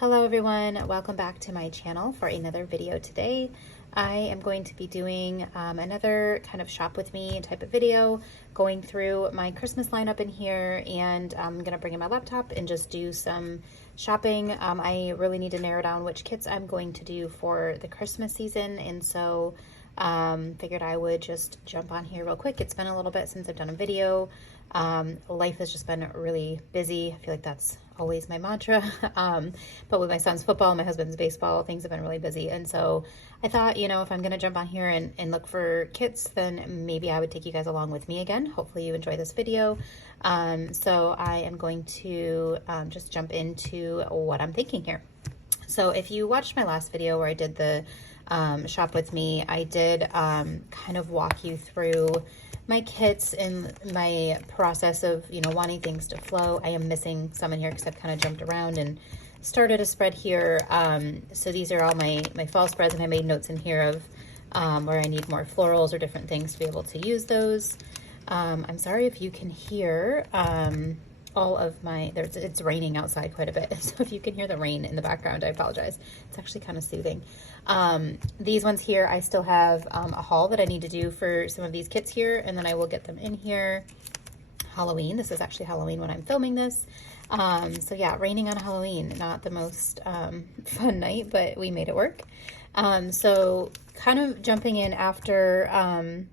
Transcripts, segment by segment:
Hello everyone, welcome back to my channel for another video today. I am going to be doing another kind of shop with me type of video, going through my Christmas lineup in here, and I'm gonna bring in my laptop and just do some shopping. I really need to narrow down which kits I'm going to do for the Christmas season, and so figured I would just jump on here real quick. It's been a little bit since I've done a video. Life has just been really busy. I feel like that's always my mantra. But with my son's football, my husband's baseball, things have been really busy. And so I thought, you know, if I'm going to jump on here and look for kits, then maybe I would take you guys along with me again. Hopefully you enjoy this video. So I am going to just jump into what I'm thinking here. So if you watched my last video where I did the shop with me, I did kind of walk you through my kits and my process of, you know, wanting things to flow. I am missing some in here because I've kind of jumped around and started a spread here. So these are all my fall spreads, and I made notes in here of where I need more florals or different things to be able to use those. I'm sorry if you can hear all of my, it's raining outside quite a bit. So if you can hear the rain in the background, I apologize. It's actually kind of soothing. These ones here, I still have a haul that I need to do for some of these kits here, and then I will get them in here. Halloween, this is actually Halloween when I'm filming this. So yeah, raining on Halloween, not the most fun night, but we made it work. So kind of jumping in after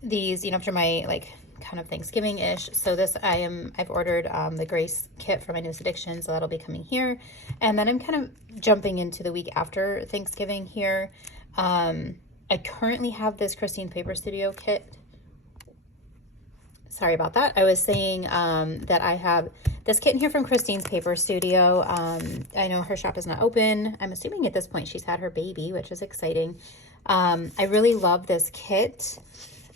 these, you know, after my like kind of Thanksgiving-ish. So this I've ordered the Grace kit for my newest addiction, so that'll be coming here. And then I'm kind of jumping into the week after Thanksgiving here. I currently have this Christine Paper Studio kit. Sorry about that. I was saying that I have this kit in here from Christine's Paper Studio. I know her shop is not open. I'm assuming at this point she's had her baby, which is exciting. I really love this kit.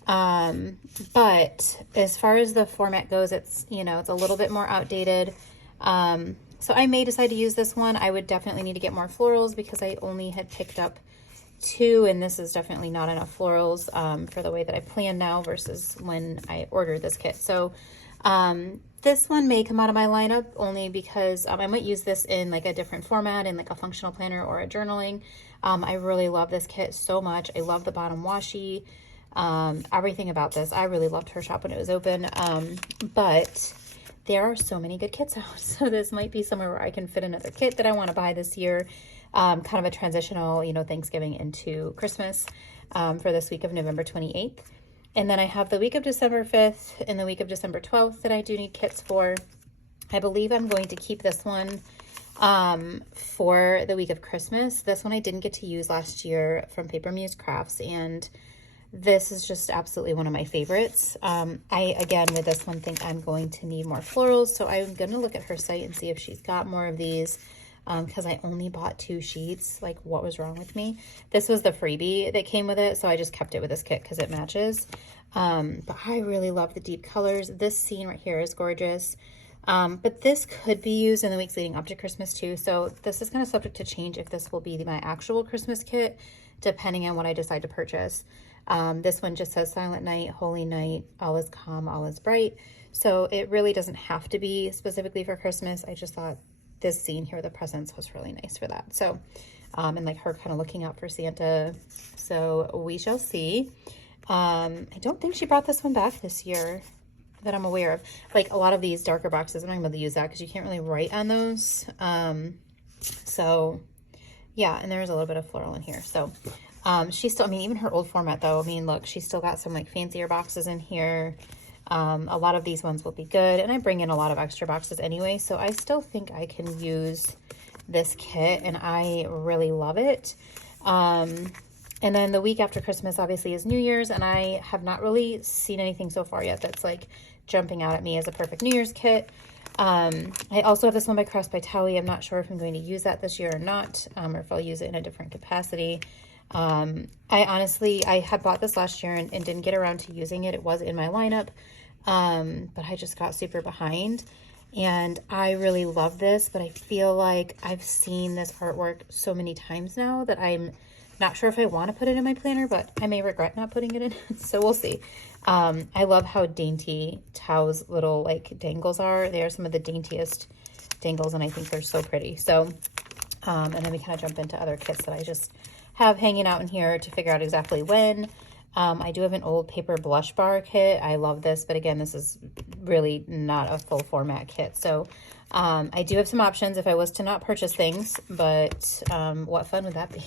But as far as the format goes, it's, you know, it's a little bit more outdated. So I may decide to use this one. I would definitely need to get more florals because I only had picked up 2, and this is definitely not enough florals, for the way that I plan now versus when I ordered this kit. So, this one may come out of my lineup only because, I might use this in like a different format, in like a functional planner or a journaling. I really love this kit so much. I love the bottom washi. Everything about this. I really loved her shop when it was open. But there are so many good kits out. So this might be somewhere where I can fit another kit that I want to buy this year. Kind of a transitional, you know, Thanksgiving into Christmas, for this week of November 28th. And then I have the week of December 5th and the week of December 12th that I do need kits for. I believe I'm going to keep this one for the week of Christmas. This one I didn't get to use last year from Paper Muse Crafts, and this is just absolutely one of my favorites. I, again, with this one, think I'm going to need more florals. So I'm going to look at her site and see if she's got more of these, because I only bought 2 sheets. Like, what was wrong with me? This was the freebie that came with it, so I just kept it with this kit because it matches. But I really love the deep colors. This scene right here is gorgeous. But this could be used in the weeks leading up to Christmas too. So this is kind of subject to change if this will be my actual Christmas kit, depending on what I decide to purchase. This one just says Silent Night, Holy Night, All is Calm, All is Bright. So it really doesn't have to be specifically for Christmas. I just thought this scene here, the presents, was really nice for that. So, and like her kind of looking out for Santa. So we shall see. I don't think she brought this one back this year that I'm aware of. Like a lot of these darker boxes, I'm not going to use that because you can't really write on those. So yeah, and there's a little bit of floral in here. So she's still, I mean, even her old format though, I mean, look, she's still got some like fancier boxes in here. A lot of these ones will be good, and I bring in a lot of extra boxes anyway, so I still think I can use this kit, and I really love it. And then the week after Christmas obviously is New Year's, and I have not really seen anything so far yet that's like jumping out at me as a perfect New Year's kit. I also have this one by Cross by Towie. I'm not sure if I'm going to use that this year or not, or if I'll use it in a different capacity. I had bought this last year and didn't get around to using it. It was in my lineup, but I just got super behind, and I really love this, but I feel like I've seen this artwork so many times now that I'm not sure if I want to put it in my planner, but I may regret not putting it in. So we'll see. I love how dainty Tao's little like dangles are. They are some of the daintiest dangles, and I think they're so pretty. So And then we kind of jump into other kits that I just have hanging out in here to figure out exactly when. I do have an old paper blush bar kit. I love this, but again, this is really not a full format kit. So I do have some options if I was to not purchase things, but what fun would that be?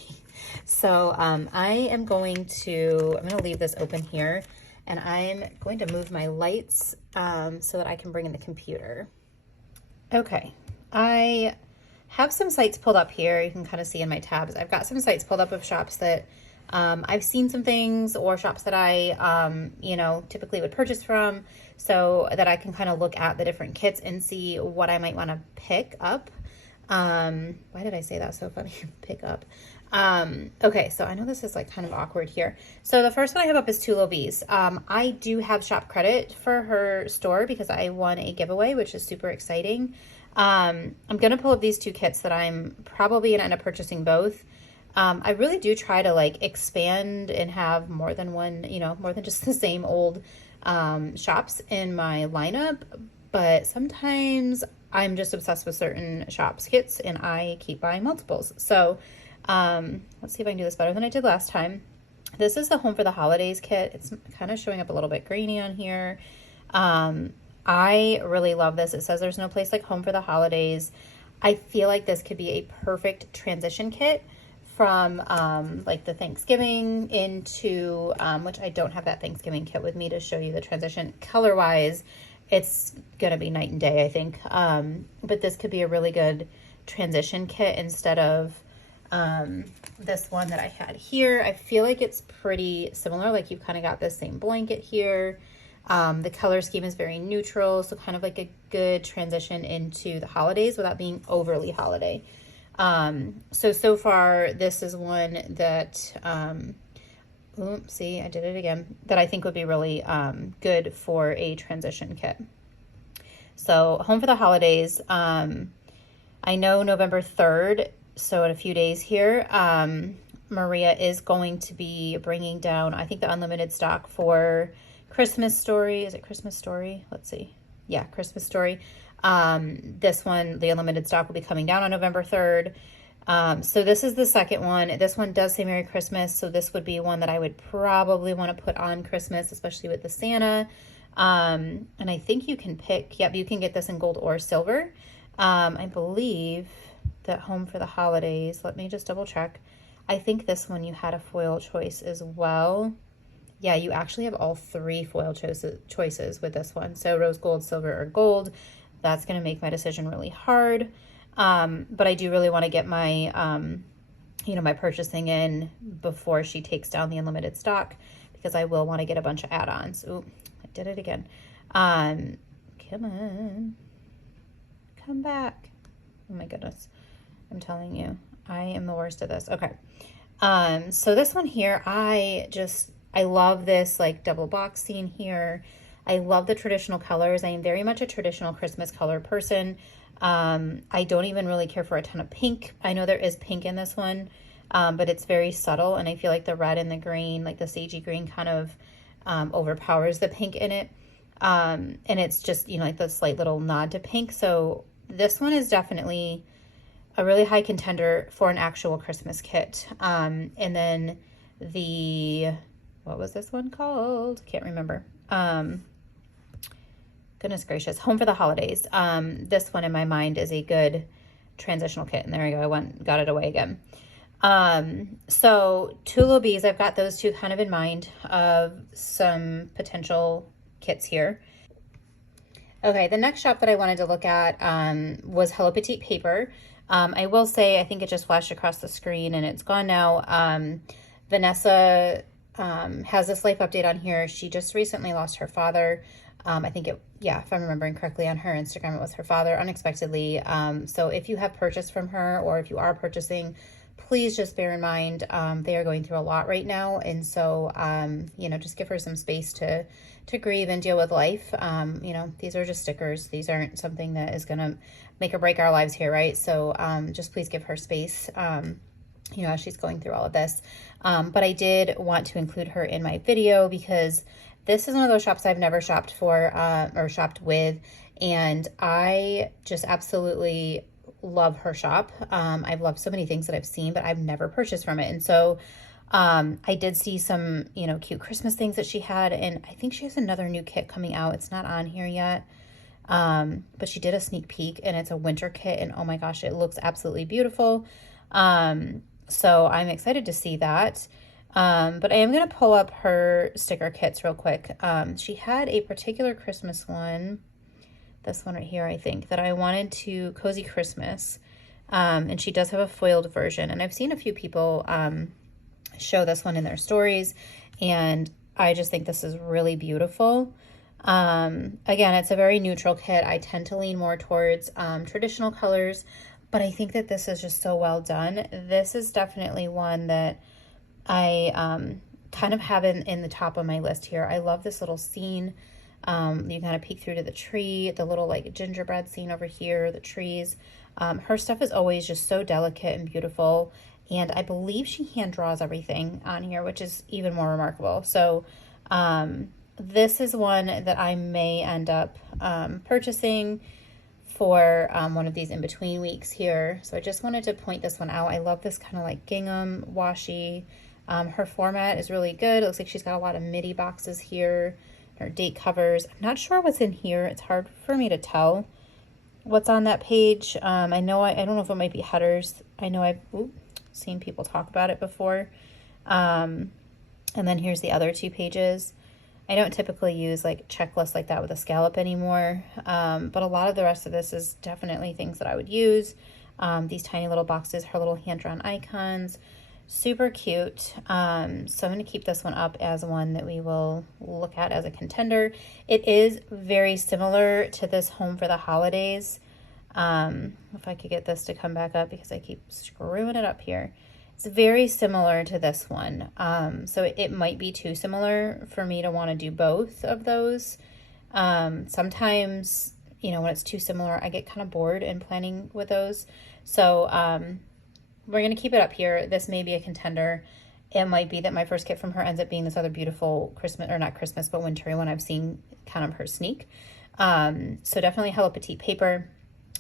So I'm going to leave this open here, and I'm going to move my lights so that I can bring in the computer. Okay, I have some sites pulled up here. You can kind of see in my tabs. I've got some sites pulled up of shops that I've seen some things, or shops that I, typically would purchase from, so that I can kind of look at the different kits and see what I might want to pick up. Why did I say that so funny? Pick up. Okay, so I know this is like kind of awkward here. So the first one I have up is Lil Bees. I do have shop credit for her store because I won a giveaway, which is super exciting. I'm going to pull up these two kits that I'm probably going to end up purchasing both. I really do try to like expand and have more than one, more than just the same old shops in my lineup, but sometimes I'm just obsessed with certain shops kits and I keep buying multiples. So let's see if I can do this better than I did last time. This is the Home for the Holidays kit. It's kind of showing up a little bit grainy on here. I really love this. It says there's no place like home for the holidays. I feel like this could be a perfect transition kit from like the Thanksgiving into, which I don't have that Thanksgiving kit with me to show you the transition. Color wise, it's gonna be night and day, I think. But this could be a really good transition kit instead of this one that I had here. I feel like it's pretty similar. Like you've kind of got the same blanket here. The color scheme is very neutral, so kind of like a good transition into the holidays without being overly holiday. So far, this is one that, see, I did it again, that I think would be really good for a transition kit. So Home for the Holidays, I know November 3rd, so in a few days here, Maria is going to be bringing down, I think, the unlimited stock for Christmas Story. Is it Christmas Story? Let's see. Yeah, Christmas Story. This one, the unlimited stock, will be coming down on November 3rd. So this is the second one. This one does say Merry Christmas, so this would be one that I would probably want to put on Christmas, especially with the Santa. And I think you can pick, yep, you can get this in gold or silver. I believe that Home for the Holidays, let me just double check. I think this one you had a foil choice as well. Yeah, you actually have all three foil choices with this one. So rose gold, silver, or gold. That's going to make my decision really hard. But I do really want to get my, my purchasing in before she takes down the unlimited stock, because I will want to get a bunch of add-ons. Ooh, I did it again. Come on. Come back. Oh my goodness. I'm telling you, I am the worst at this. Okay. So this one here, I love this like double box scene here. I love the traditional colors. I am very much a traditional Christmas color person. I don't even really care for a ton of pink. I know there is pink in this one, but it's very subtle. And I feel like the red and the green, like the sagey green, kind of overpowers the pink in it. And it's just, like the slight little nod to pink. So this one is definitely a really high contender for an actual Christmas kit. And then what was this one called? Can't remember. Goodness gracious. Home for the Holidays. This one in my mind is a good transitional kit. And there we go. Got it away again. So Lil Bees, I've got those two kind of in mind of some potential kits here. Okay, the next shop that I wanted to look at was Hello Petite Paper. I will say, I think it just flashed across the screen and it's gone now. Vanessa has this life update on here. She just recently lost her father. I think if I'm remembering correctly on her Instagram, it was her father unexpectedly. So if you have purchased from her, or if you are purchasing, please just bear in mind, they are going through a lot right now. And so, just give her some space to grieve and deal with life. These are just stickers. These aren't something that is going to make or break our lives here, right? So just please give her space, as she's going through all of this. But I did want to include her in my video because this is one of those shops I've never shopped for or shopped with. And I just absolutely love her shop. I've loved so many things that I've seen, but I've never purchased from it. And so I did see some, you know, cute Christmas things that she had, and I think she has another new kit coming out. It's not on here yet. But she did a sneak peek, and it's a winter kit, and oh my gosh, it looks absolutely beautiful. So I'm excited to see that. But I am going to pull up her sticker kits real quick. She had a particular Christmas one, this one right here, I think, that I wanted to Cozy Christmas. And she does have a foiled version, and I've seen a few people show this one in their stories, and I just think this is really beautiful. Again, it's a very neutral kit. I tend to lean more towards traditional colors, but I think that this is just so well done. This is definitely one that I kind of have in the top of my list here. I love this little scene. You kind of peek through to the tree, the little like gingerbread scene over here, the trees. Her stuff is always just so delicate and beautiful, and I believe she hand draws everything on here, which is even more remarkable. So this is one that I may end up purchasing for one of these in-between weeks here. So I just wanted to point this one out. I love this kind of like gingham washi. Her format is really good. It looks like she's got a lot of midi boxes here. Her date covers. I'm not sure what's in here. It's hard for me to tell what's on that page. I know I don't know if it might be headers. I know I've seen people talk about it before. And then here's the other two pages. I don't typically use like checklists like that with a scallop anymore, but a lot of the rest of this is definitely things that I would use. These tiny little boxes, her little hand-drawn icons, super cute. So I'm going to keep this one up as one that we will look at as a contender. It is very similar to this Home for the Holidays. If I could get this to come back up because I keep screwing it up here. It's very similar to this one. So it might be too similar for me to want to do both of those. Sometimes, you know, when it's too similar, I get kind of bored in planning with those. So we're going to keep it up here. This may be a contender. It might be that my first kit from her ends up being this other beautiful Christmas, or not Christmas, but wintry one I've seen kind of her sneak. So definitely Hello Petite paper.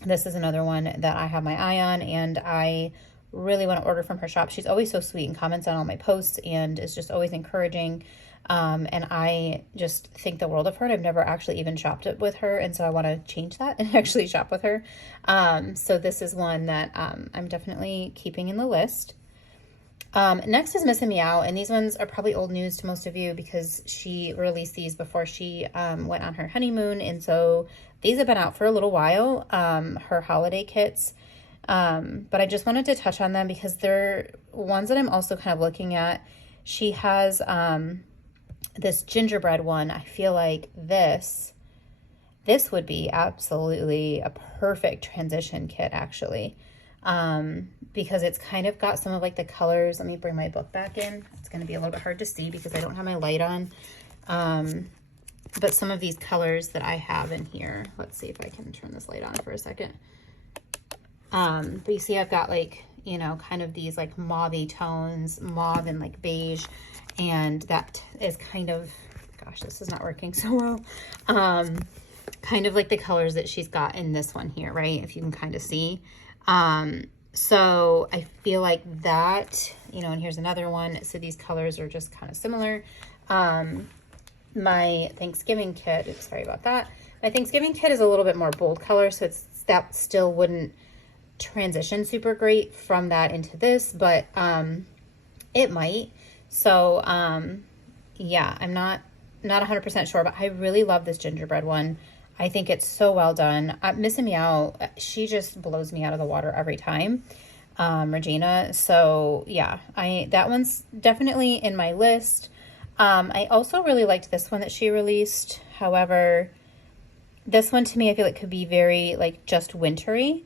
This is another one that I have my eye on, and I really want to order from her shop. She's always so sweet and comments on all my posts and is just always encouraging. And I just think the world of her, and I've never actually even shopped it with her. And so I want to change that and actually shop with her. So this is one that I'm definitely keeping in the list. Next is Miss and Meow, and these ones are probably old news to most of you because she released these before she went on her honeymoon. And so these have been out for a little while, her holiday kits. But I just wanted to touch on them because they're ones that I'm also kind of looking at. She has this gingerbread one. I feel like this would be absolutely a perfect transition kit, actually, because it's kind of got some of like the colors. Let me bring my book back in. It's going to be a little bit hard to see because I don't have my light on. But some of these colors that I have in here, let's see if I can turn this light on for a second. But you see I've got like, you know, kind of these like mauve-y tones, mauve and like beige, and that is kind of, gosh, this is not working so well. Kind of like the colors that she's got in this one here, right? If you can kind of see. So I feel like that, you know, and here's another one. So these colors are just kind of similar. My Thanksgiving kit, oops, sorry about that. My Thanksgiving kit is a little bit more bold color, so that still wouldn't transition super great from that into this, but it might. So yeah, I'm not 100% sure, but I really love this gingerbread one. I think it's so well done. Miss Meow, she just blows me out of the water every time, Regina. So yeah, that one's definitely in my list. I also really liked this one that she released. However, this one to me, I feel like could be very like just wintry.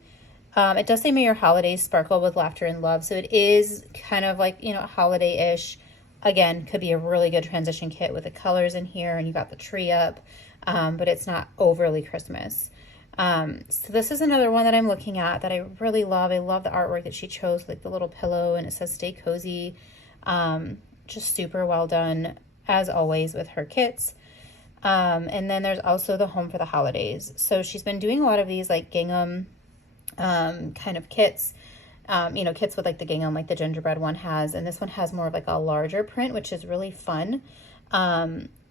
It does say may your holidays sparkle with laughter and love. So it is kind of like, you know, holiday-ish. Again, could be a really good transition kit with the colors in here, and you got the tree up, but it's not overly Christmas. So this is another one that I'm looking at that I really love. I love the artwork that she chose, like the little pillow, and it says stay cozy. Just super well done, as always, with her kits. And then there's also the Home for the Holidays. So she's been doing a lot of these like gingham kind of kits. You know, kits with like the gingham, like the gingerbread one has, and this one has more of like a larger print, which is really fun.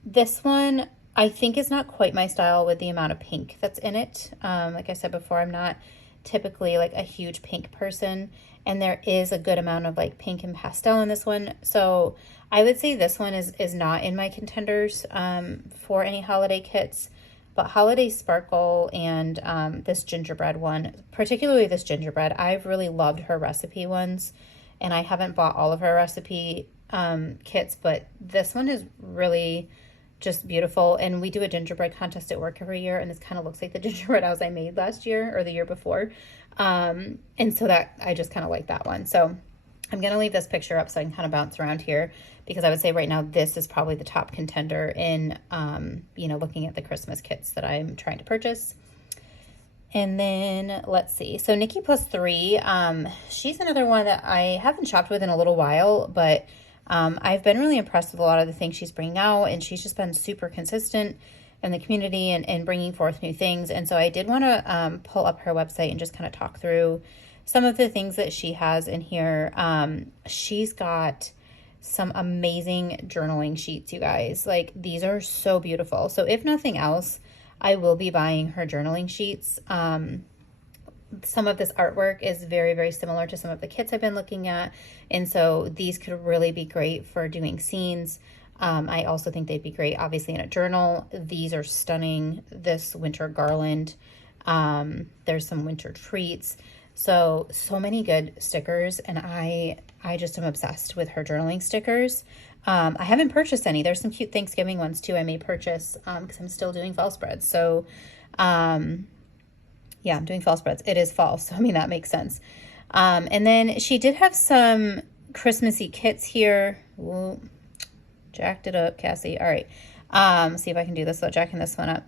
This one I think is not quite my style with the amount of pink that's in it. Like I said before, I'm not typically like a huge pink person, and there is a good amount of like pink and pastel in this one. So I would say this one is not in my contenders for any holiday kits. But Holiday Sparkle and this gingerbread one, particularly this gingerbread, I've really loved her recipe ones. And I haven't bought all of her recipe kits, but this one is really just beautiful. And we do a gingerbread contest at work every year, and this kind of looks like the gingerbread house I made last year or the year before. And so that I just kind of like that one. So I'm going to leave this picture up so I can kind of bounce around here, because I would say right now this is probably the top contender in, you know, looking at the Christmas kits that I'm trying to purchase. And then let's see. So Nikki Plus 3, she's another one that I haven't shopped with in a little while, but I've been really impressed with a lot of the things she's bringing out, and she's just been super consistent in the community and bringing forth new things. And so I did want to pull up her website and just kind of talk through some of the things that she has in here. She's got some amazing journaling sheets, you guys. Like, these are so beautiful. So if nothing else, I will be buying her journaling sheets. Some of this artwork is very, very similar to some of the kits I've been looking at. And so these could really be great for doing scenes. I also think they'd be great, obviously, in a journal. These are stunning. This winter garland. There's some winter treats. So many good stickers, and I just am obsessed with her journaling stickers. I haven't purchased any. There's some cute Thanksgiving ones too I may purchase because I'm still doing fall spreads. So yeah, I'm doing fall spreads. It is fall, so I mean, that makes sense. And then she did have some Christmassy kits here. Ooh, jacked it up, Cassie. All right. See if I can do this without jacking this one up.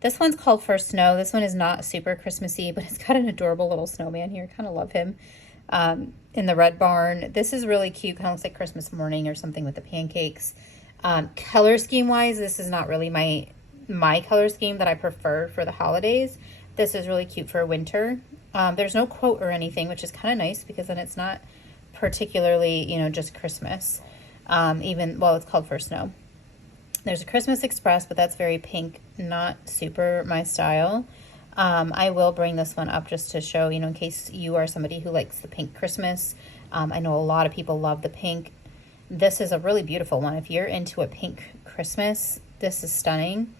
This one's called For Snow. This one is not super Christmassy, but it's got an adorable little snowman here. Kind of love him in the red barn. This is really cute. Kind of looks like Christmas morning or something with the pancakes. Color scheme wise, this is not really my color scheme that I prefer for the holidays. This is really cute for winter. There's no quote or anything, which is kind of nice because then it's not particularly, you know, just Christmas. Well, it's called For Snow. There's a Christmas Express, but that's very pink, not super my style. I will bring this one up just to show, you know, in case you are somebody who likes the pink Christmas. I know a lot of people love the pink. This is a really beautiful one. If you're into a pink Christmas, this is stunning.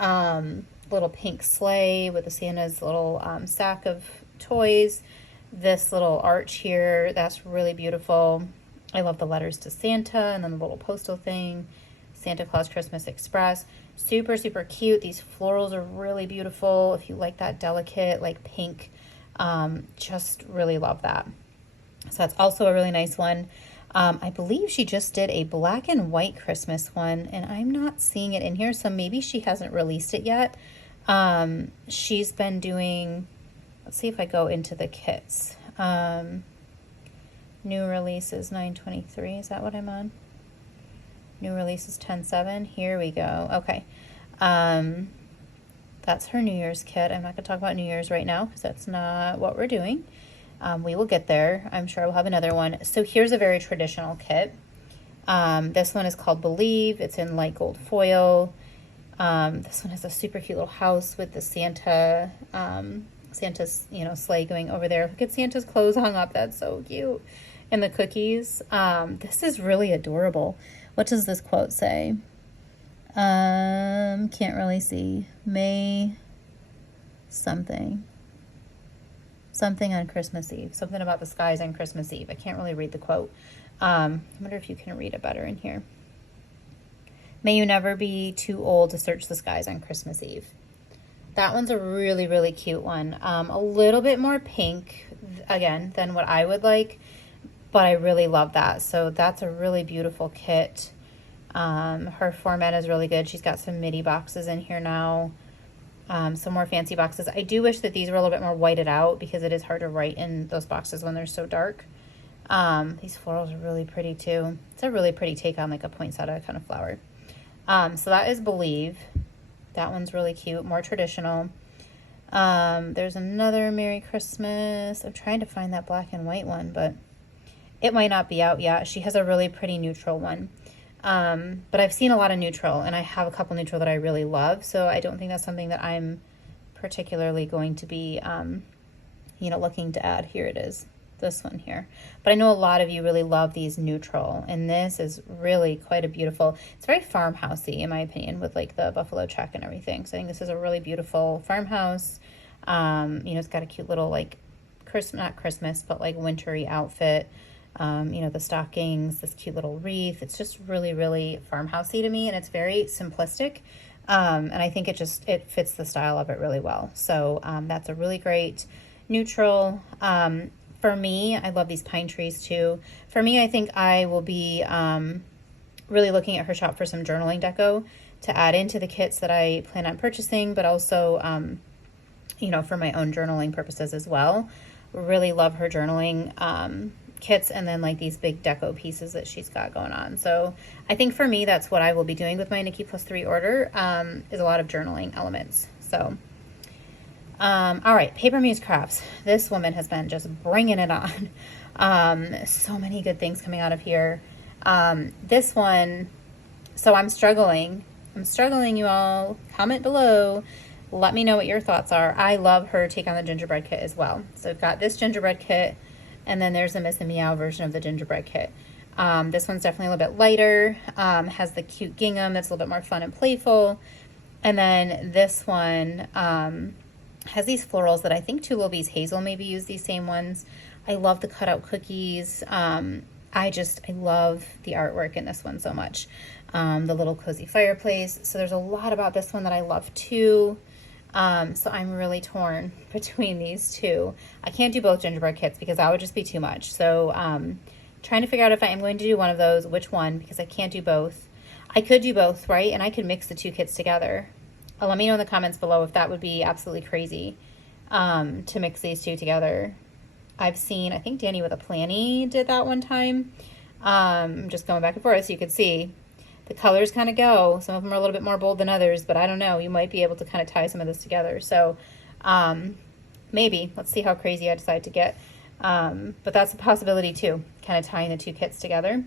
Little pink sleigh with the Santa's little sack of toys. This little arch here, that's really beautiful. I love the letters to Santa and then the little postal thing. Santa Claus Christmas Express. Super, super cute. These florals are really beautiful. If you like that delicate, like pink, just really love that. So that's also a really nice one. I believe she just did a black and white Christmas one, and I'm not seeing it in here, so maybe she hasn't released it yet. She's been doing, let's see if I go into the kits. New releases 9/23. Is that what I'm on? New releases 10/7. Here we go. Okay. That's her New Year's kit. I'm not going to talk about New Year's right now because that's not what we're doing. We will get there. I'm sure we'll have another one. So here's a very traditional kit. This one is called Believe. It's in light gold foil. This one has a super cute little house with the Santa, Santa's, you know, sleigh going over there. Look at Santa's clothes hung up. That's so cute. And the cookies. This is really adorable. What does this quote say? Can't really see. May something. Something on Christmas Eve. Something about the skies on Christmas Eve. I can't really read the quote. I wonder if you can read it better in here. May you never be too old to search the skies on Christmas Eve. That one's a really, really cute one. A little bit more pink, again, than what I would like, but I really love that. So that's a really beautiful kit. Her format is really good. She's got some midi boxes in here now. Some more fancy boxes. I do wish that these were a little bit more whited out because it is hard to write in those boxes when they're so dark. These florals are really pretty too. It's a really pretty take on like a poinsettia kind of flower. So that is Believe. That one's really cute, more traditional. There's another Merry Christmas. I'm trying to find that black and white one, but it might not be out yet. She has a really pretty neutral one. But I've seen a lot of neutral, and I have a couple neutral that I really love, so I don't think that's something that I'm particularly going to be, looking to add. Here it is, this one here. But I know a lot of you really love these neutral, and this is really quite a beautiful, it's very farmhousey in my opinion, with like the buffalo check and everything. So I think this is a really beautiful farmhouse. It's got a cute little like not Christmas, but like wintry outfit. The stockings, this cute little wreath. It's just really, really farmhousey to me, and it's very simplistic. And I think it fits the style of it really well. So that's a really great neutral. For me, I love these pine trees too. For me, I think I will be really looking at her shop for some journaling deco to add into the kits that I plan on purchasing, but also, for my own journaling purposes as well. Really love her journaling kits, and then like these big deco pieces that she's got going on. So I think for me, that's what I will be doing with my Nikki Plus 3 order, is a lot of journaling elements. So all right, Paper Muse Crafts. This woman has been just bringing it on. So many good things coming out of here. This one, so I'm struggling, you all. Comment below. Let me know what your thoughts are. I love her take on the gingerbread kit as well. So I've got this gingerbread kit, and then there's the Miss and Meow version of the gingerbread kit. This one's definitely a little bit lighter, has the cute gingham that's a little bit more fun and playful. And then this one has these florals that I think Lil Bees Hazel maybe use these same ones. I love the cutout cookies. I love the artwork in this one so much. The little cozy fireplace. So there's a lot about this one that I love too. So I'm really torn between these two. I can't do both gingerbread kits because that would just be too much. So trying to figure out if I am going to do one of those, which one, because I can't do both. I could do both, right? And I could mix the two kits together. Let me know in the comments below if that would be absolutely crazy to mix these two together. I've seen, I think Danny with a Planny did that one time. Just going back and forth so you could see. The colors kind of go. Some of them are a little bit more bold than others, but I don't know. You might be able to kind of tie some of this together. So maybe. Let's see how crazy I decide to get. But that's a possibility too, kind of tying the two kits together.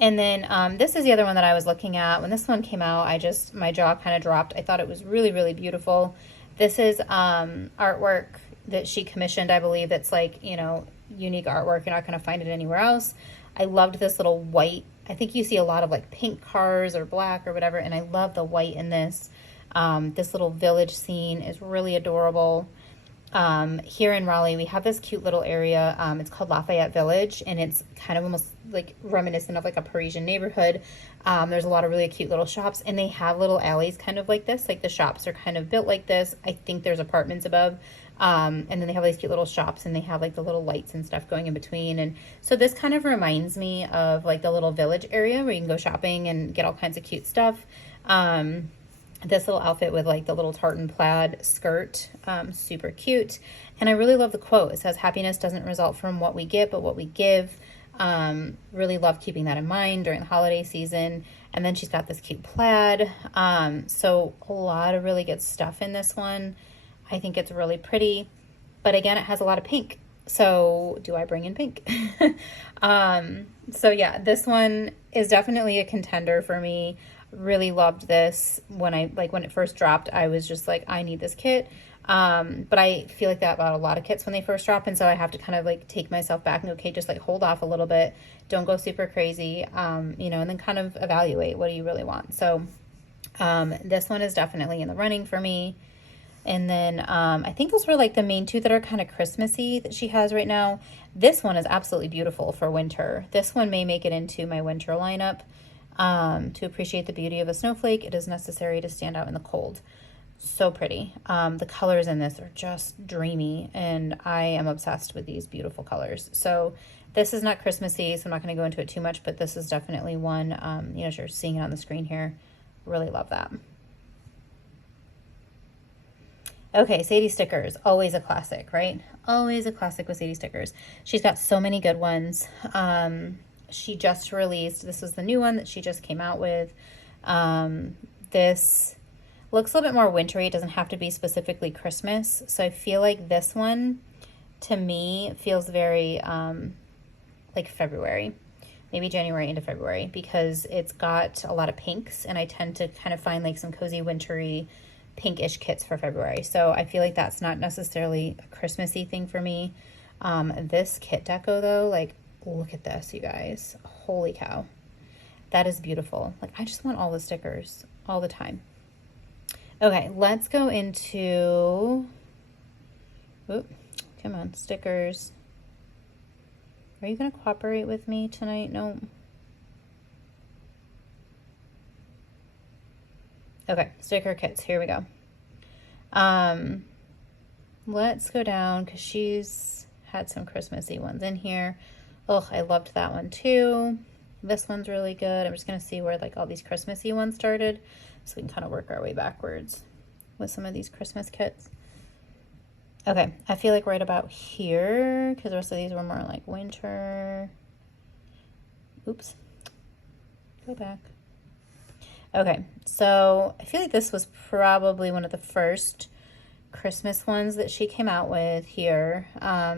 And then this is the other one that I was looking at. When this one came out, my jaw kind of dropped. I thought it was really, really beautiful. This is artwork that she commissioned, I believe. That's like, unique artwork. You're not going to find it anywhere else. I loved this little white. I think you see a lot of like pink cars or black or whatever, and I love the white in this. This little village scene is really adorable. Here in Raleigh, we have this cute little area. It's called Lafayette Village, and it's kind of almost like reminiscent of like a Parisian neighborhood. There's a lot of really cute little shops, and they have little alleys kind of like this. Like the shops are kind of built like this. I think there's apartments above. And then they have these cute little shops, and they have like the little lights and stuff going in between. And so this kind of reminds me of like the little village area where you can go shopping and get all kinds of cute stuff. This little outfit with like the little tartan plaid skirt, super cute. And I really love the quote. It says, "Happiness doesn't result from what we get, but what we give." Really love keeping that in mind during the holiday season. And then she's got this cute plaid. So a lot of really good stuff in this one. I think it's really pretty, but again, it has a lot of pink. So do I bring in pink? So yeah, this one is definitely a contender for me. Really loved this. When it first dropped, I was just like, I need this kit. But I feel like that about a lot of kits when they first drop. And so I have to kind of like take myself back and go, okay, just like hold off a little bit. Don't go super crazy, and then kind of evaluate what do you really want. So this one is definitely in the running for me. And then I think those were like the main two that are kind of Christmassy that she has right now. This one is absolutely beautiful for winter. This one may make it into my winter lineup. To appreciate the beauty of a snowflake, it is necessary to stand out in the cold. So pretty. The colors in this are just dreamy, and I am obsessed with these beautiful colors. So this is not Christmassy, so I'm not going to go into it too much, but this is definitely one, you're seeing it on the screen here. Really love that. Okay, Sadie Stickers, always a classic, right? Always a classic with Sadie Stickers. She's got so many good ones. She just released, this was the new one that she just came out with. This Looks a little bit more wintry. It doesn't have to be specifically Christmas. So I feel like this one, to me, feels very like February, maybe January into February, because it's got a lot of pinks, and I tend to kind of find like some cozy wintry pinkish kits for February. So I feel like that's not necessarily a Christmassy thing for me. This kit deco though, like look at this, you guys. Holy cow. That is beautiful. Like I just want all the stickers all the time. Okay, let's go into, oop, come on, stickers. Are you going to cooperate with me tonight? No. Okay, sticker kits, here we go. Let's go down because she's had some Christmassy ones in here. Oh, I loved that one too. This one's really good. I'm just going to see where like all these Christmassy ones started, so we can kind of work our way backwards with some of these Christmas kits. Okay, I feel like right about here, because the rest of these were more like winter. Oops. Go back. Okay, so I feel like this was probably one of the first Christmas ones that she came out with here.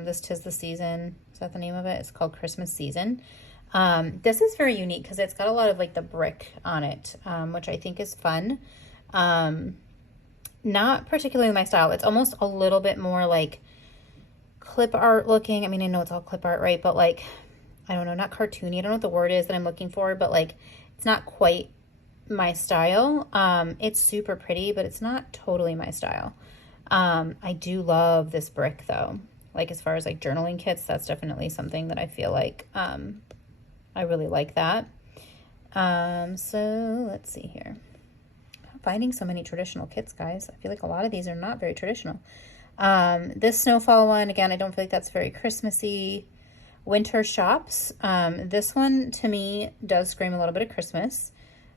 This 'Tis the Season. Is that the name of it? It's called Christmas Season. This is very unique because it's got a lot of like the brick on it, which I think is fun. Not particularly my style. It's almost a little bit more like clip art looking. I mean, I know it's all clip art, right? But like, I don't know, not cartoony. I don't know what the word is that I'm looking for, but like, it's not quite my style. It's super pretty, but it's not totally my style. I do love this brick though. Like as far as like journaling kits, that's definitely something that I feel like, I really like that. So let's see here. Finding so many traditional kits, guys. I feel like a lot of these are not very traditional. This snowfall one, again, I don't feel like that's very Christmassy. Winter Shops. This one to me does scream a little bit of Christmas.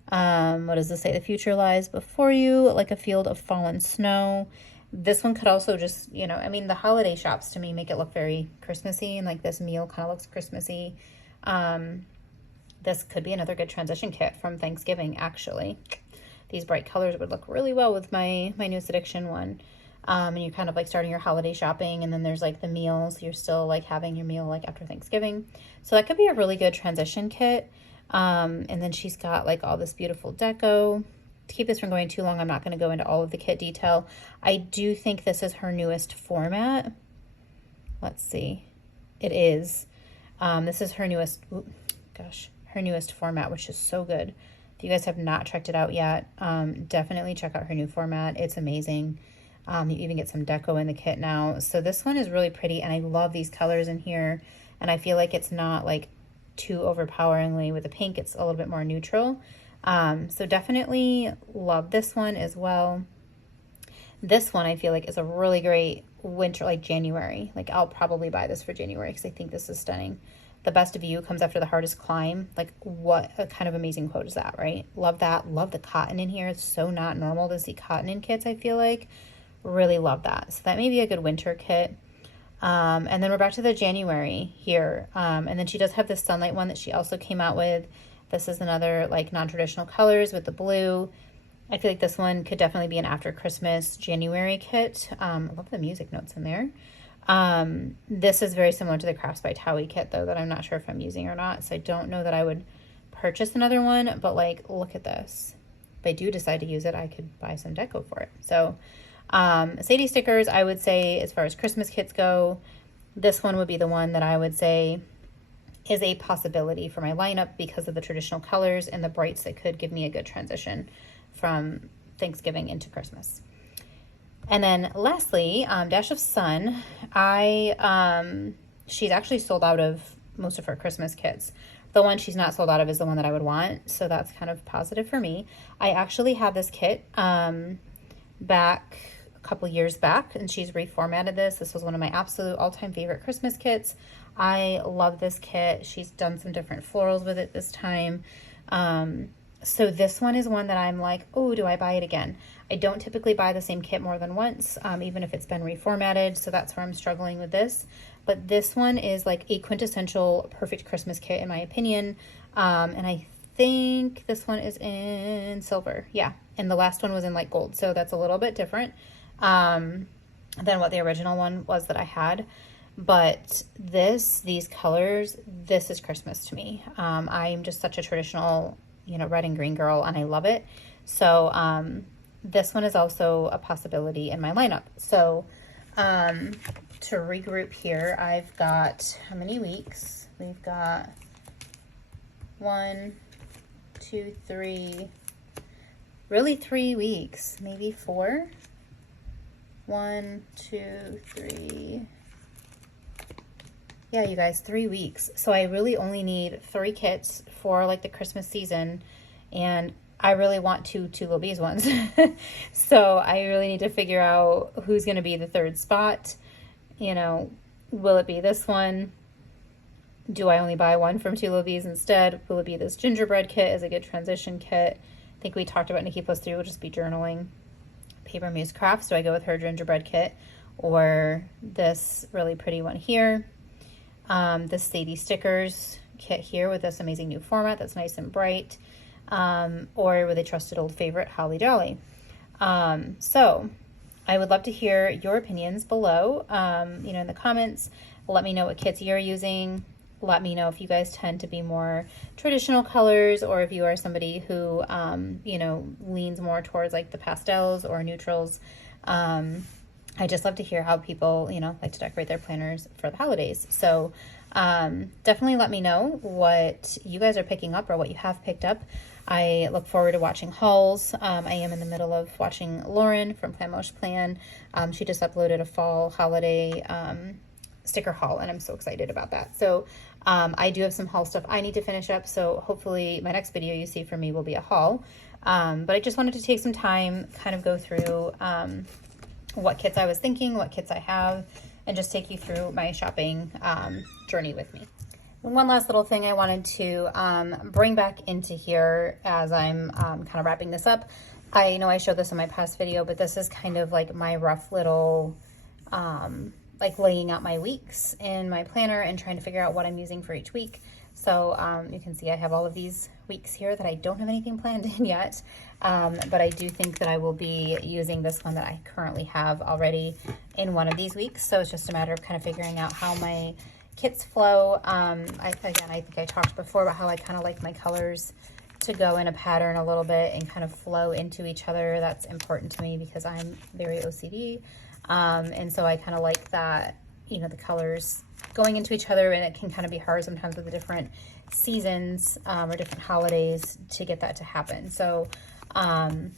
What does this say? The future lies before you like a field of fallen snow. This one could also just, you know, I mean, the holiday shops to me make it look very Christmassy, and like this meal kind of looks Christmassy. This could be another good transition kit from Thanksgiving, actually. These bright colors would look really well with my newest addiction one. And you're kind of like starting your holiday shopping, and then there's like the meals. You're still like having your meal like after Thanksgiving. So that could be a really good transition kit. And then she's got like all this beautiful deco. To keep this from going too long, I'm not going to go into all of the kit detail. I do think this is her newest format. Let's see. It is. This is her newest, her newest format, which is so good. If you guys have not checked it out yet, definitely check out her new format. It's amazing. You even get some deco in the kit now. So this one is really pretty, and I love these colors in here. And I feel like it's not like too overpoweringly with the pink. It's a little bit more neutral. So definitely love this one as well. This one I feel like is a really great winter, like January. Like I'll probably buy this for January because I think this is stunning. The best view comes after the hardest climb. Like what a kind of amazing quote is that, right? Love that. Love the cotton in here. It's so not normal to see cotton in kits, I feel like. Really love that. So that may be a good winter kit. And then we're back to the January here. And then she does have this sunlight one that she also came out with. This is another like non-traditional colors with the blue. I feel like this one could definitely be an after Christmas January kit. I love the music notes in there. This is very similar to the Crafts by Towie kit though, that I'm not sure if I'm using or not. So I don't know that I would purchase another one, but like, look at this. If I do decide to use it, I could buy some deco for it. So, Sadie Stickers, I would say as far as Christmas kits go, this one would be the one that I would say is a possibility for my lineup because of the traditional colors and the brights that could give me a good transition from Thanksgiving into Christmas. And then lastly, Dash of Sun. She's actually sold out of most of her Christmas kits. The one she's not sold out of is the one that I would want, so that's kind of positive for me. I actually have this kit back a couple years back, and she's reformatted this. This was one of my absolute all-time favorite Christmas kits. I love this kit. She's done some different florals with it this time. So this one is one that I'm like, oh, do I buy it again? I don't typically buy the same kit more than once, even if it's been reformatted. So that's where I'm struggling with this. But this one is like a quintessential perfect Christmas kit in my opinion. And I think this one is in silver. Yeah, and the last one was in like gold, so that's a little bit different than what the original one was that I had. But these colors, this is Christmas to me. I'm just such a traditional, you know, red and green girl, and I love it. So this one is also a possibility in my lineup. So to regroup here, I've got how many weeks? We've got 1, 2, 3, really 3 weeks, maybe 4. 1, 2, 3. Yeah, you guys, 3 weeks. So I really only need 3 kits for like the Christmas season, and I really want two Lil Bees ones. So I really need to figure out who's going to be the third spot. You know, will it be this one? Do I only buy one from 2 Lil Bees instead? Will it be this gingerbread kit as a good transition kit? I think we talked about Nikki Plus 3 will just be journaling. Paper Muse Crafts, do I go with her gingerbread kit or this really pretty one here? This Sadie Stickers kit here with this amazing new format that's nice and bright, or with a trusted old favorite, Holly Jolly. So I would love to hear your opinions below, you know, in the comments. Let me know what kits you're using. Let me know if you guys tend to be more traditional colors, or if you are somebody who, you know, leans more towards like the pastels or neutrals. I just love to hear how people, you know, like to decorate their planners for the holidays. So definitely let me know what you guys are picking up or what you have picked up. I look forward to watching hauls. I am in the middle of watching Lauren from Plan Mosh Plan. She just uploaded a fall holiday sticker haul, and I'm so excited about that. So I do have some haul stuff I need to finish up, so hopefully my next video you see from me will be a haul. But I just wanted to take some time, kind of go through what kits I was thinking, what kits I have, and just take you through my shopping journey with me. And one last little thing I wanted to bring back into here as I'm kind of wrapping this up. I know I showed this in my past video, but this is kind of like my rough little like laying out my weeks in my planner and trying to figure out what I'm using for each week. So you can see I have all of these weeks here that I don't have anything planned in yet, but I do think that I will be using this one that I currently have already in one of these weeks. So it's just a matter of kind of figuring out how my kits flow. I think I talked before about how I kind of like my colors to go in a pattern a little bit and kind of flow into each other. That's important to me because I'm very OCD. And so I kind of like that, you know, the colors going into each other, and it can kind of be hard sometimes with the different seasons or different holidays to get that to happen. So I'm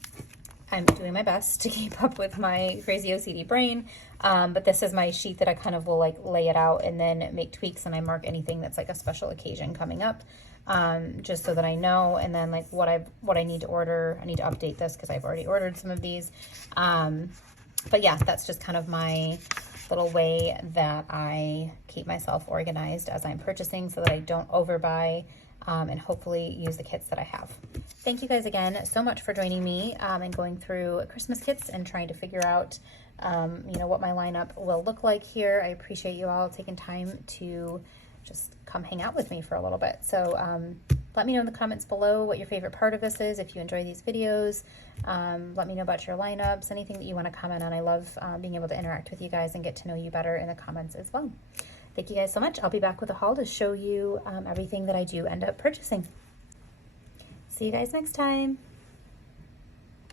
doing my best to keep up with my crazy OCD brain. But this is my sheet that I kind of will like lay it out and then make tweaks, and I mark anything that's like a special occasion coming up, just so that I know. And then like what I need to order, I need to update this because I've already ordered some of these. But yeah, that's just kind of my little way that I keep myself organized as I'm purchasing, so that I don't overbuy, and hopefully use the kits that I have. Thank you guys again so much for joining me and going through Christmas kits and trying to figure out, you know, what my lineup will look like here. I appreciate you all taking time to just come hang out with me for a little bit. So let me know in the comments below what your favorite part of this is. If you enjoy these videos, let me know about your lineups, anything that you want to comment on. I love being able to interact with you guys and get to know you better in the comments as well. Thank you guys so much. I'll be back with a haul to show you everything that I do end up purchasing. See you guys next time.